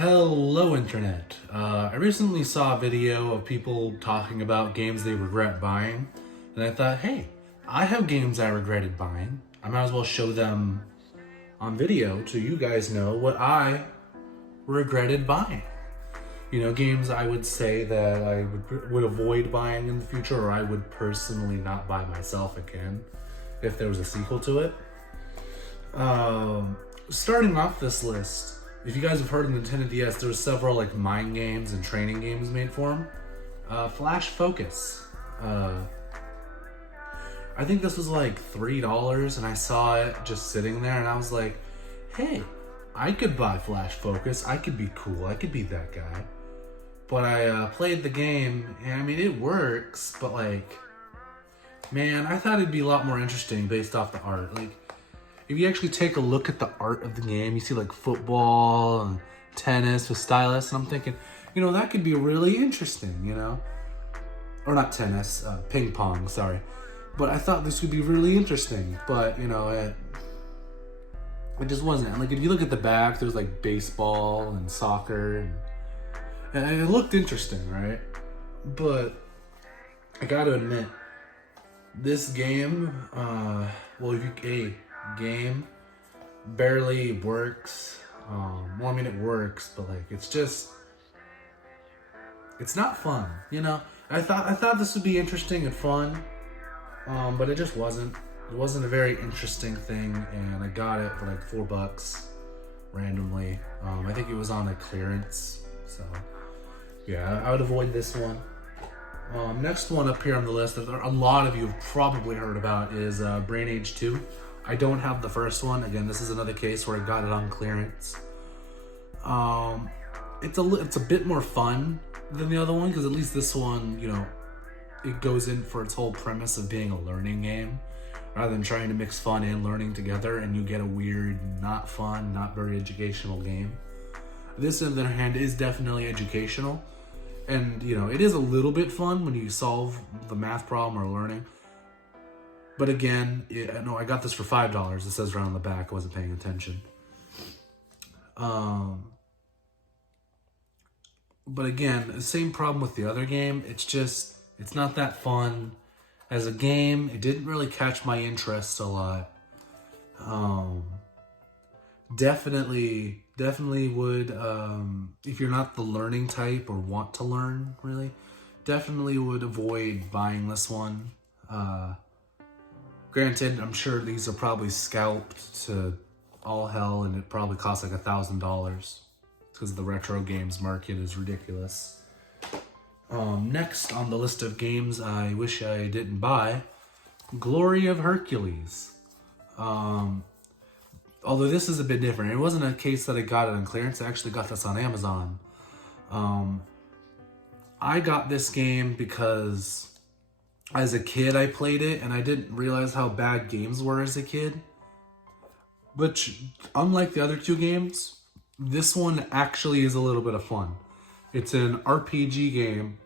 Hello, Internet. I recently saw a video of people talking about games they regret buying, and I thought, hey, I have games I regretted buying. I might as well show them on video so you guys know what I regretted buying. You know, games I would say that I would avoid buying in the future, or I would personally not buy myself again if there was a sequel to it. Starting off this list, if you guys have heard of Nintendo DS, there's several like mind games and training games made for them. Flash Focus. I think this was like $3 and I saw it just sitting there and I was like, hey, I could buy Flash Focus. I could be cool. I could be that guy. But I played the game and I mean, it works, but like, man, I thought it'd be a lot more interesting based off the art. Like, if you actually take a look at the art of the game, you see like football and tennis with stylus, and I'm thinking, you know, that could be really interesting, you know? Or not tennis, ping pong, sorry. But I thought this would be really interesting, but you know, it just wasn't. Like, if you look at the back, there's like baseball and soccer, and it looked interesting, right? But I gotta admit, this game, game barely works. Well, I mean, it works, but like, it's not fun, you know? I thought this would be interesting and fun, but it just wasn't. It wasn't a very interesting thing, and I got it for like $4 randomly. I think it was on a clearance, so yeah, I would avoid this one. Next one up here on the list that a lot of you have probably heard about is Brain Age 2. I don't have the first one. Again, this is another case where I got it on clearance. It's a bit more fun than the other one, because at least this one, you know, it goes in for its whole premise of being a learning game, rather than trying to mix fun and learning together, and you get a weird, not fun, not very educational game. This, on the other hand, is definitely educational, and you know, it is a little bit fun when you solve the math problem or learning. But again, no, I got this for $5. It says right on the back. I wasn't paying attention. But again, the same problem with the other game. It's not that fun. As a game, it didn't really catch my interest a lot. Definitely would, if you're not the learning type or want to learn, really, definitely would avoid buying this one. Granted, I'm sure these are probably scalped to all hell, and it probably costs like $1,000 because the retro games market is ridiculous. Next on the list of games I wish I didn't buy, Glory of Hercules. Although this is a bit different. It wasn't a case that I got it on clearance. I actually got this on Amazon. I got this game because as a kid, I played it, and I didn't realize how bad games were as a kid. But unlike the other two games, this one actually is a little bit of fun. It's an RPG game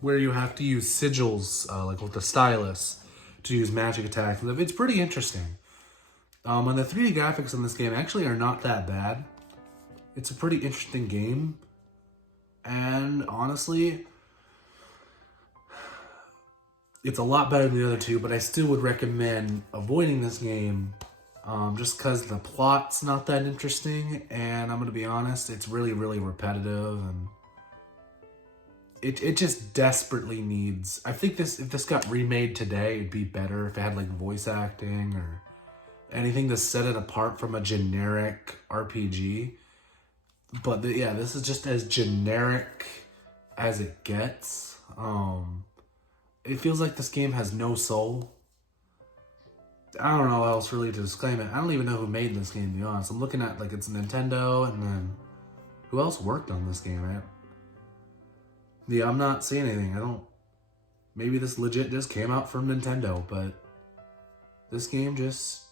where you have to use sigils, like with the stylus, to use magic attacks. It's pretty interesting. And the 3D graphics in this game actually are not that bad. It's a pretty interesting game. And honestly, it's a lot better than the other two, but I still would recommend avoiding this game just because the plot's not that interesting, and I'm going to be honest, it's really, really repetitive, and it just desperately needs... I think if this got remade today, it'd be better if it had like voice acting or anything to set it apart from a generic RPG. But yeah, this is just as generic as it gets. It feels like this game has no soul. I don't know how else really to disclaim it. I don't even know who made this game, to be honest. I'm looking at, like, it's Nintendo, and then who else worked on this game, right? Yeah, I'm not seeing anything. Maybe this legit just came out from Nintendo, but this game just...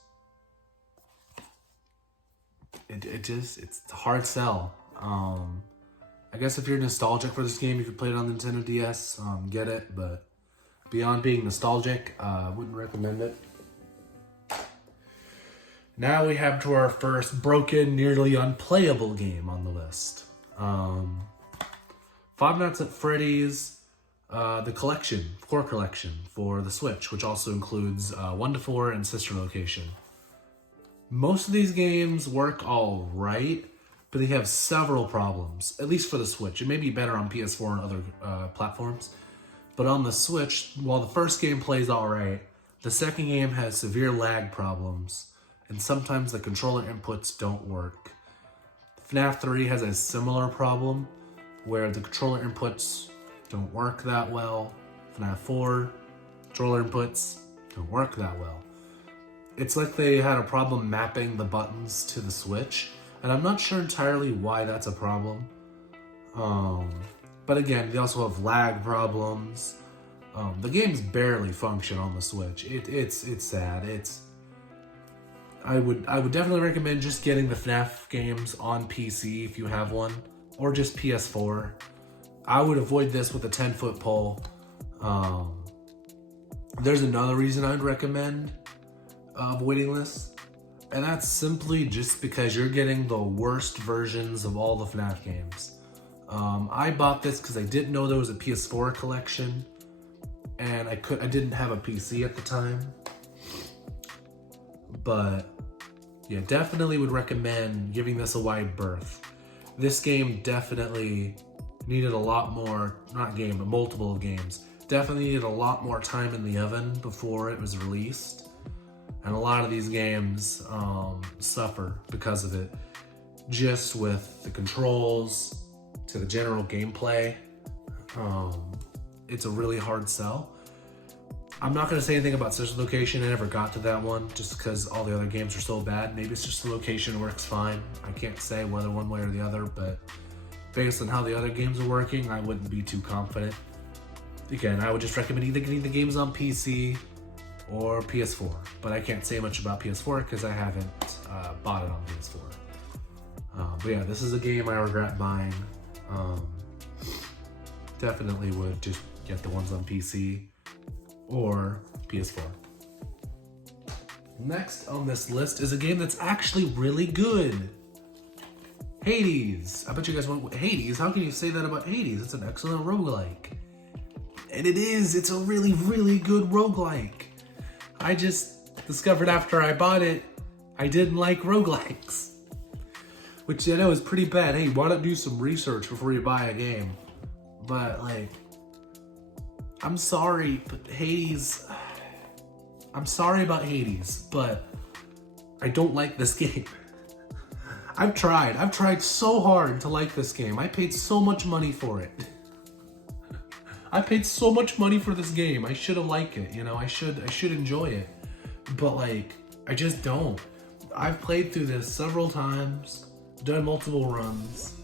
It's a hard sell. I guess if you're nostalgic for this game, you could play it on Nintendo DS, get it, but beyond being nostalgic, I wouldn't recommend it. Now we have to our first broken, nearly unplayable game on the list. Five Nights at Freddy's, the collection, core collection for the Switch, which also includes 1 to 4 and Sister Location. Most of these games work all right, but they have several problems, at least for the Switch. It may be better on PS4 and other platforms, but on the Switch, while the first game plays all right, the second game has severe lag problems, and sometimes the controller inputs don't work. FNAF 3 has a similar problem, where the controller inputs don't work that well. FNAF 4, controller inputs don't work that well. It's like they had a problem mapping the buttons to the Switch, and I'm not sure entirely why that's a problem. But again, they also have lag problems. The games barely function on the Switch. It's sad. I would definitely recommend just getting the FNAF games on PC if you have one, or just PS4. I would avoid this with a 10-foot pole. There's another reason I'd recommend avoiding this, and that's simply just because you're getting the worst versions of all the FNAF games. I bought this because I didn't know there was a PS4 collection, and I didn't have a PC at the time. But yeah, definitely would recommend giving this a wide berth. This game definitely needed a lot more, not game, but multiple games. Definitely needed a lot more time in the oven before it was released. And a lot of these games suffer because of it. Just with the controls to the general gameplay, it's a really hard sell. I'm not going to say anything about Sister Location. I never got to that one just because all the other games are so bad. Maybe it's just the location works fine. I can't say whether one way or the other, but based on how the other games are working, I wouldn't be too confident. Again, I would just recommend either getting the games on PC or PS4, but I can't say much about PS4 because I haven't bought it on PS4. But yeah, this is a game I regret buying. Definitely would just get the ones on PC or PS4. Next on this list is a game that's actually really good. Hades. I bet you guys want Hades. How can you say that about Hades? It's an excellent roguelike. And it is. It's a really, really good roguelike. I just discovered after I bought it, I didn't like roguelikes. Which I know is pretty bad. Hey, why not do some research before you buy a game? But like, I'm sorry, but Hades, I'm sorry about Hades, but I don't like this game. I've tried so hard to like this game. I paid so much money for it. I paid so much money for this game. I should have liked it, you know, I should enjoy it. But like, I just don't. I've played through this several times, done multiple runs.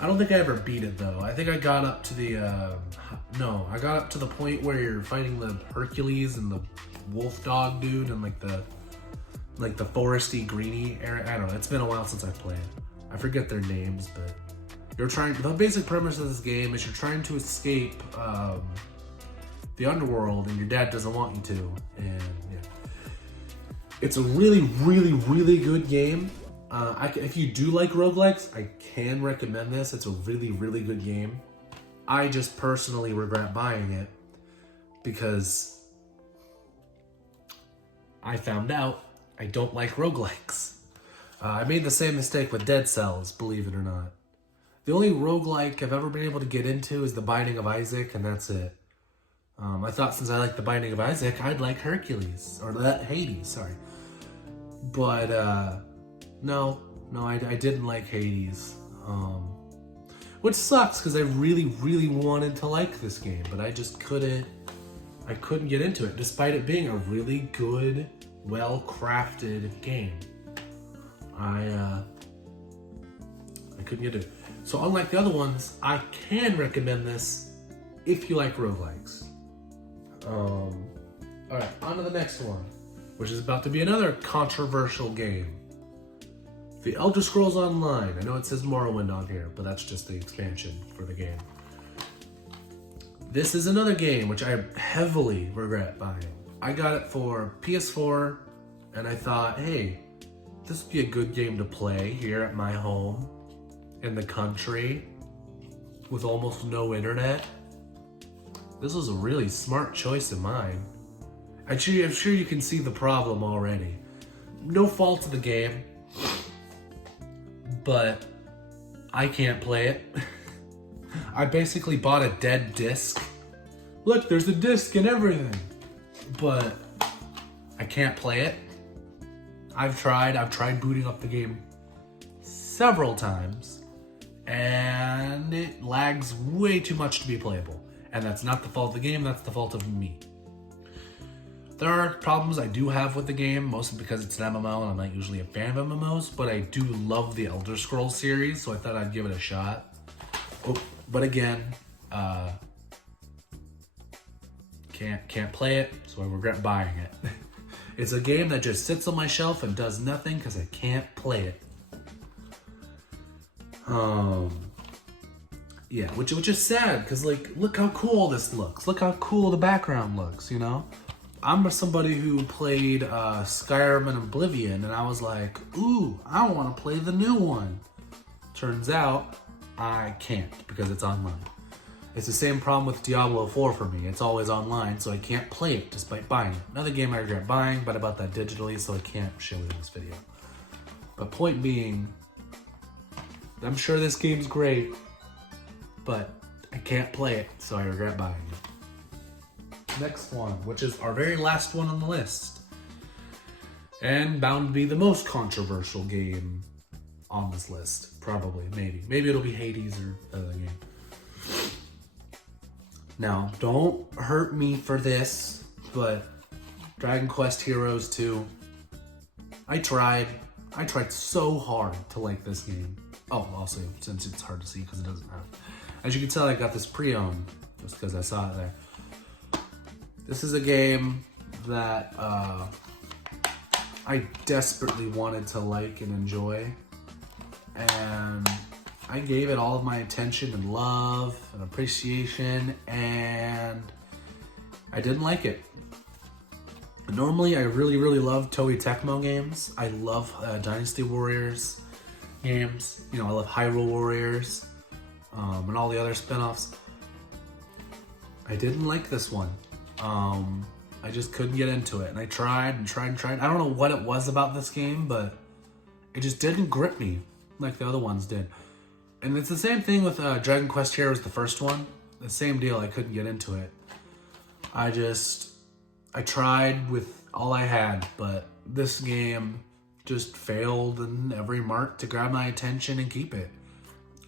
I don't think I ever beat it though. I think I got up to the, I got up to the point where you're fighting the Hercules and the wolf dog dude and like the foresty greeny area. I don't know, it's been a while since I've played. I forget their names, but the basic premise of this game is you're trying to escape the underworld and your dad doesn't want you to, and yeah. It's a really, really, really good game. If you do like roguelikes, I can recommend this. It's a really, really good game. I just personally regret buying it because I found out I don't like roguelikes. I made the same mistake with Dead Cells, believe it or not. The only roguelike I've ever been able to get into is The Binding of Isaac, and that's it. I thought since I like The Binding of Isaac, I'd like Hercules, or Hades, sorry. But, no, I didn't like Hades. Which sucks, because I really, really wanted to like this game, but I just couldn't get into it, despite it being a really good, well-crafted game. I couldn't get it. So unlike the other ones, I can recommend this if you like roguelikes. Alright, on to the next one, which is about to be another controversial game. The Elder Scrolls Online. I know it says Morrowind on here, but that's just the expansion for the game. This is another game which I heavily regret buying. I got it for PS4, and I thought, hey, this would be a good game to play here at my home. in the country with almost no internet. This was a really smart choice of mine. I'm sure you can see the problem already. No fault of the game, but I can't play it. I basically bought a dead disc. Look, there's a disc and everything, but I can't play it. I've tried booting up the game several times, and it lags way too much to be playable. And that's not the fault of the game, that's the fault of me. There are problems I do have with the game, mostly because it's an MMO and I'm not usually a fan of MMOs, but I do love the Elder Scrolls series, so I thought I'd give it a shot. Oh, but again, can't play it, so I regret buying it. It's a game that just sits on my shelf and does nothing because I can't play it. Yeah, which is sad, because like, look how cool this looks. Look how cool the background looks, you know? I'm somebody who played Skyrim and Oblivion, and I was like, ooh, I want to play the new one. Turns out, I can't, because it's online. It's the same problem with Diablo 4 for me. It's always online, so I can't play it despite buying it. Another game I regret buying, but I bought that digitally, so I can't show it in this video. But point being, I'm sure this game's great, but I can't play it, so I regret buying it. Next one, which is our very last one on the list, and bound to be the most controversial game on this list. Probably, maybe it'll be Hades or other game. Now, don't hurt me for this, but Dragon Quest Heroes 2, I tried so hard to like this game. Oh, also, since it's hard to see because it doesn't have, as you can tell, I got this pre-owned just because I saw it there. This is a game that I desperately wanted to like and enjoy, and I gave it all of my attention and love and appreciation, and I didn't like it. Normally, I really love Toei Tecmo games. I love Dynasty Warriors games. You know, I love Hyrule Warriors and all the other spin-offs. I didn't like this one. I just couldn't get into it, and I tried and tried and tried. I don't know what it was about this game, but it just didn't grip me like the other ones did. And it's the same thing with Dragon Quest Heroes, the first one. The same deal, I couldn't get into it. I tried with all I had, but this game just failed in every mark to grab my attention and keep it.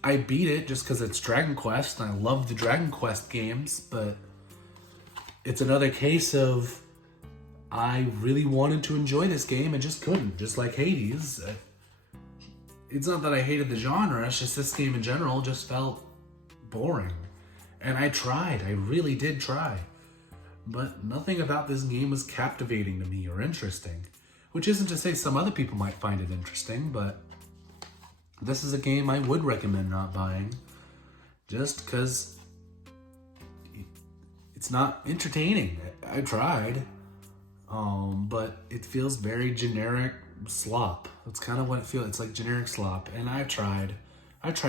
I beat it just because it's Dragon Quest, and I love the Dragon Quest games, but it's another case of I really wanted to enjoy this game and just couldn't, just like Hades. It's not that I hated the genre, it's just this game in general just felt boring. And I tried, I really did try. But nothing about this game was captivating to me or interesting. Which isn't to say some other people might find it interesting, but this is a game I would recommend not buying. Just because it's not entertaining. I tried, but it feels very generic slop. That's kind of what it feels. It's like generic slop. And I tried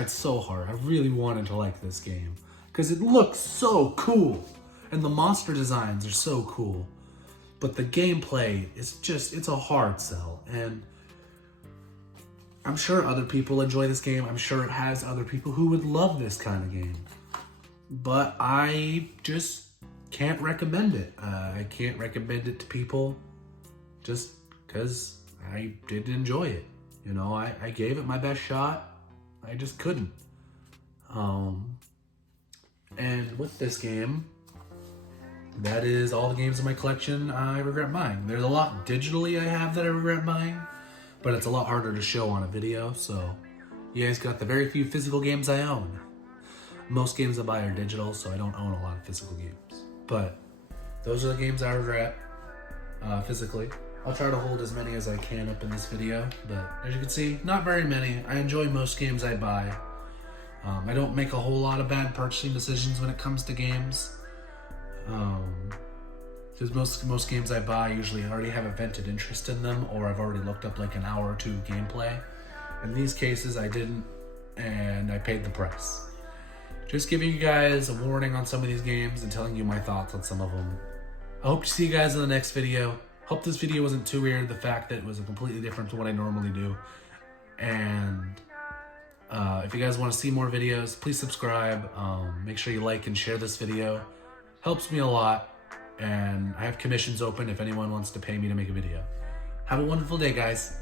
so hard. I really wanted to like this game because it looks so cool, and the monster designs are so cool. But the gameplay is it's a hard sell. And I'm sure other people enjoy this game. I'm sure it has other people who would love this kind of game. But I just can't recommend it. I can't recommend it to people just because I didn't enjoy it. You know, I gave it my best shot. I just couldn't. And with this game, that is all the games in my collection I regret buying. There's a lot digitally I have that I regret buying, but it's a lot harder to show on a video, so you guys got the very few physical games I own. Most games I buy are digital, so I don't own a lot of physical games. But those are the games I regret physically. I'll try to hold as many as I can up in this video, but as you can see, not very many. I enjoy most games I buy. I don't make a whole lot of bad purchasing decisions when it comes to games. Because most games I buy usually already have a vented interest in them, or I've already looked up like an hour or two of gameplay. In these cases, I didn't and I paid the price. Just giving you guys a warning on some of these games and telling you my thoughts on some of them. I hope to see you guys in the next video. Hope this video wasn't too weird, the fact that it was completely different from what I normally do. And if you guys want to see more videos, please subscribe. Make sure you like and share this video. Helps me a lot. And I have commissions open if anyone wants to pay me to make a video. Have a wonderful day, guys.